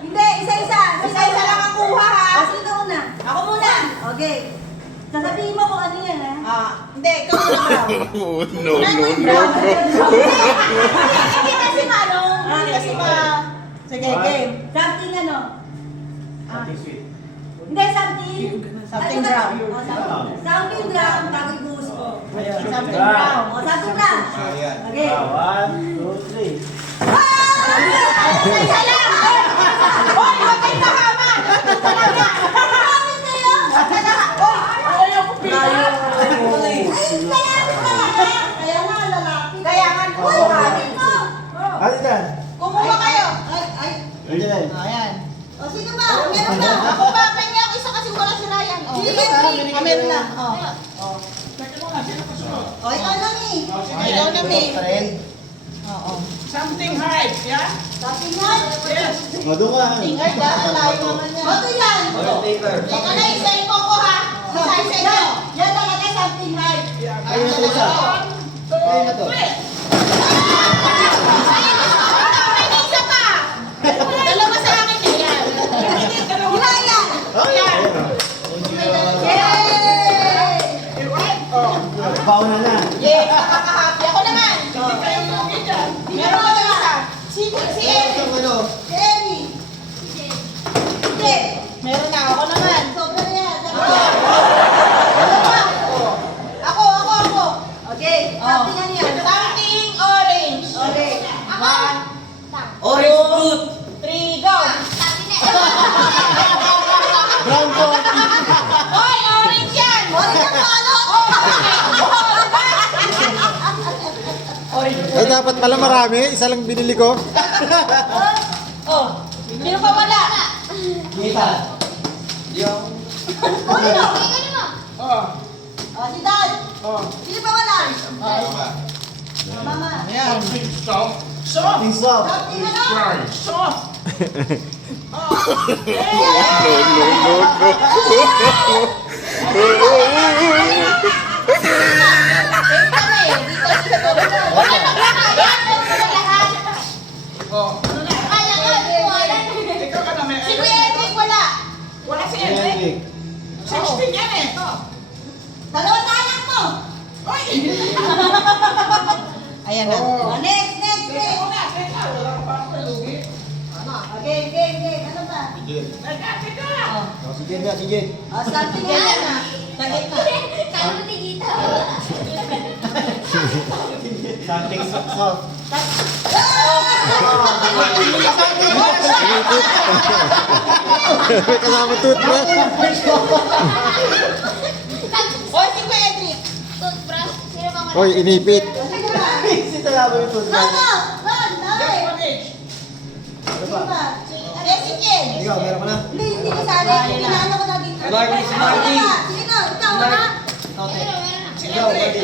Hindi, isa-isa. Isa-isa lang ang kuha ha. Sino una? Ako muna. Okay. Sasabihin mo kung ano yan ha? Hindi, ikaw muna. No, no, no. Hindi kasi manong. Hindi kasi ma... Sige, game. Something ano? Something sweet. Hindi, something... Something brown. Something brown, bago ibuhos ko. Something brown. Something brown. Okay. 1, 2, 3. Isa lang! Hoy, huwag kayo nakaman! Talaga! Nakakawin kayo! Hoy! Ayaw ko pila! Kaya nga, lalaki. Kaya nga, hoy, sabi ko! Ano yan? Kumuha kayo! Ay! Ayan. Ayan. O, sino ba? Meron ba? Ako ba? Pengi ako isa kasi wala si Ryan. O, meron na. O, ikaw na ni. Ikaw na ni. Oo. Something hard, yeah? Something hard? Yes. O, doon ka. Tingay ka, layo naman yan. Bato yan. Ikaw na isa ko ha. Isa nyo. Yan talaga something hard. Ayun na isa. Ayun na to. May isa pa. Dalawa sa akin na yan. Wala yan. Ayan. Yay! Bauna na. Yay! Nakaka-happy. Ako naman. Meron ko isa. Si Eric. Ano? Si Eric. Hindi. Meron na. Ako naman. Sobra na yan. Ako. Okay. Something ano yan? Something orange. Okay. Orange fruit. 3, go! Brown po. Hoy, orange yan! Orange ang palo! Ay, dapat pala marami. Isa lang binili ko. Oh, sino pa wala? Kita. Sino? Oh. Oh, si Dad. Oh. Sino pa wala? Mama. Something soft. Soft. Something soft. Something ano? Dry. Soft. No, no, no, no. Oh. Ikaw ka na may... Si Kuya Edric wala. Wala si Ayan, Edric. Vic. 16 yan eh. Dalawa na anak mo. Oy! Ayan na. Oh. Next. Teka muna, teka. Wala ka pa ako lugi. Okay. Ano ba? Teka. O, sige na, sige. Oh, something yan na. Sagit na. Something soft. May kasama toothbrush. Oh, si Kuya Edric. Hoy, inipit. Sino ba? Sita lang yung toothbrush. Ron, dali. Ano Sino ba? ba? Si Ken. Ikaw, meron ka na? Hindi kasali. Pinano ko na dito. Si Marty. Sino? Ikaw, wala? Ikaw, Marty.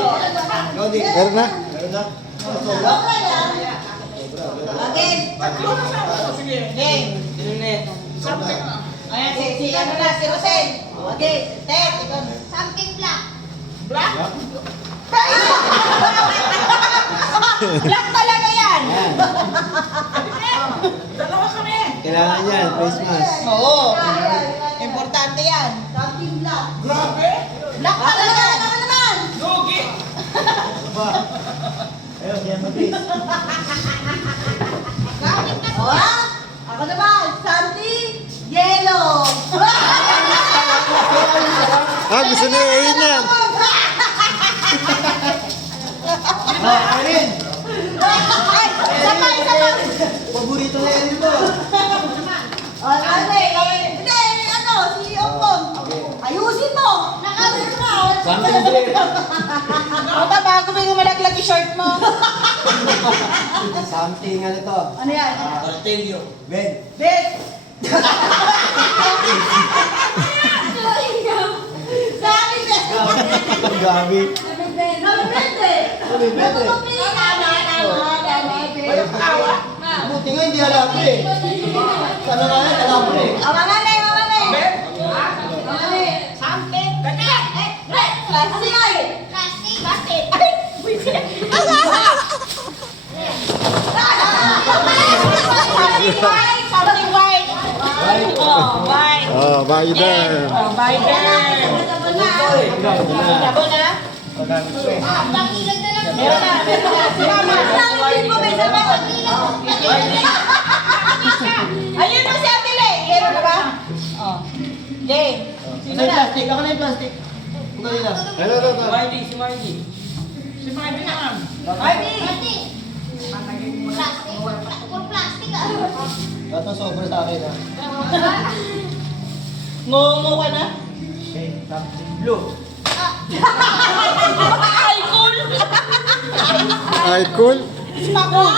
Lodi. Meron na. Meron na? Okay lang. Okay. Sige. Game. Something na. Ayan, si ano na, si Rosel. Okay. Ted, ikaw. Black? Black talaga yan. Ayan. Dalawa kami. Kailangan yan, face mask. Oo. Importante yan. Something black. Grabe. Black talaga. Ano naman? Lugi. Ano ba? Ayun, yan sa face. Oh, ako naman. Something yellow. Ah, gusto niya yun yan. Erin! Ay, isa pa. Paborito na Erin mo. Hindi, si Opong. Ayusin mo. Nakawin mo. Something clear. Ota, bago may malaglag yung short mo. Something ano to? Ano yan? Ben. Bet. Sa akin eh. Ang gabi. Tama. Buti nga hindi alam ko eh. Sana nga yan, alam ko eh. Mamane. Ben? Mamane. Something. Plastic. Ay, white. Something white. Oh, white. Oh, Biden. Oh, Biden. Double na? Pakilag na lang. Meron na. Si Mama. Nakikip mo, may sama. Ayun mo si Ate Le. Meron na ba? Oh. Jay. Ano yung plastic? Ako na yung plastic. Huwag nila. Si Marvin naman. Marvin. Plastic. Puro plastic ah. Ito sobra sa akin ha. Ngungo ka na? Okay, something blue. Ay, cool. Ay, cool. Smakul.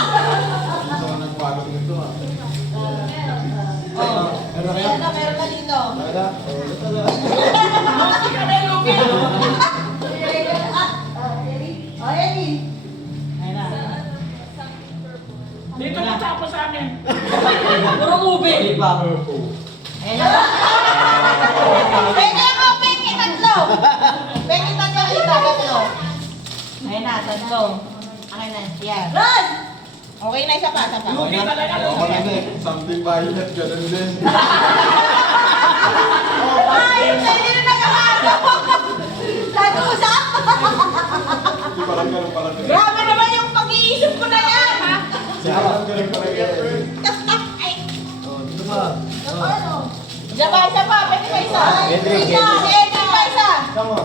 Meron kayo? Ayan na, meron ka dito. Wala. Lugi kami, lugi. Oh, Eddie. Ayun na. Dito matapos sa amin. Puro ube. Hindi pa. Ayun na. Pwede ako, pwede tatlo. Pwede tatlo dito, tatlo. Ayun na, tatlo. Akin na, yan. Run! Okay na, isa pa, isa pa. Lugi talaga, lugi. Something violent, ganun din. Ay, pwede na nagkakato. Nag-usap. Parang ganun, parang ganun. Grabe naman yung pag-iisip ko na yan. Parang ganun, parang ganun. Ay, Oh, dito ba? isa pa, pwede pa isa. Edric, Isa, Edric. si Edric pa isa. Tama.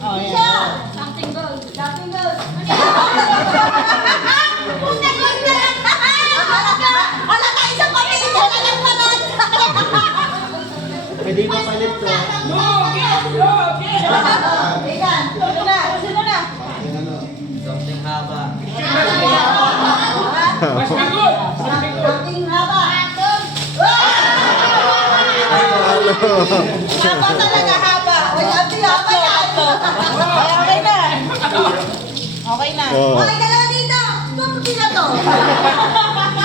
Oh, Iya. yan. Something goes. Something goes. Punta goes na lang. Halata, isang pamilya. Wala lang manod. Pwede pa palit to. Lugi, lugi. Ayan, sunod na. Sunod na. Something haba. Mas good. Something haba. Haba talaga, haba. Wala, haba yan. Okay na. Okay na. Oh. Okay ka lang dito. Tututin na to.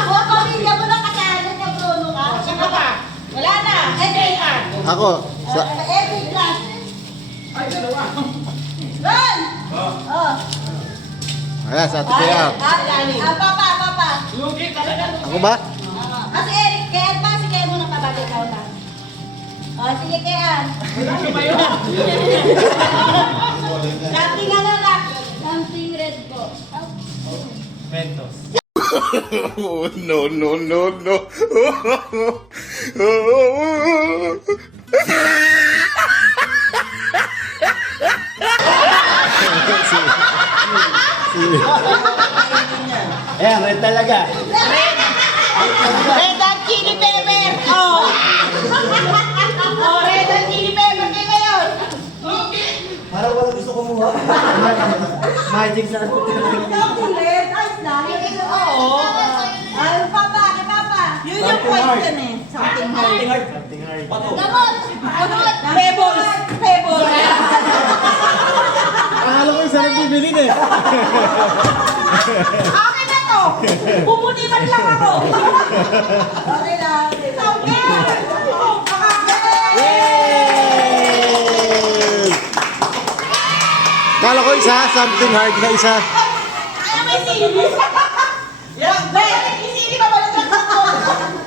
Huwag pamilya mo na kasalanan niya, Bruno ka. Saka pa. Wala na. Edric. Ako. Sa, Edric last. Ay, dalawa. Run! Oh. ayan, sa atin kaya. Papa. Lugi talaga, lugi. Ako ba? Kasi Eric, kaya ba si Kaya mo nang kabalik ka lang. Oh, sige kaya. Ano ba yun? Something ano lang. Something red po. Mentos. Oh, no, no, no, no. Ayan, red talaga. Red hot chili pepper. Oh. Oh, red hot chili pepper kayo ngayon. Parang wala gusto kumuha. Magic sa Something red. Ayos lang. Oo. Ay, papa. Yun yung point dun eh. Something hard. Something hard. Pebbles. Akala ko isa lang bibili eh. Akin na to. Pumuti man lang ako. Okay lang. Something. Yay! Akala ko isa, something hard na isa. Ano may sili? Yan. May sili ba balik lang ako?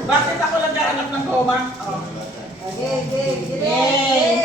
Bakit ako lang hanap ng goma? Okay.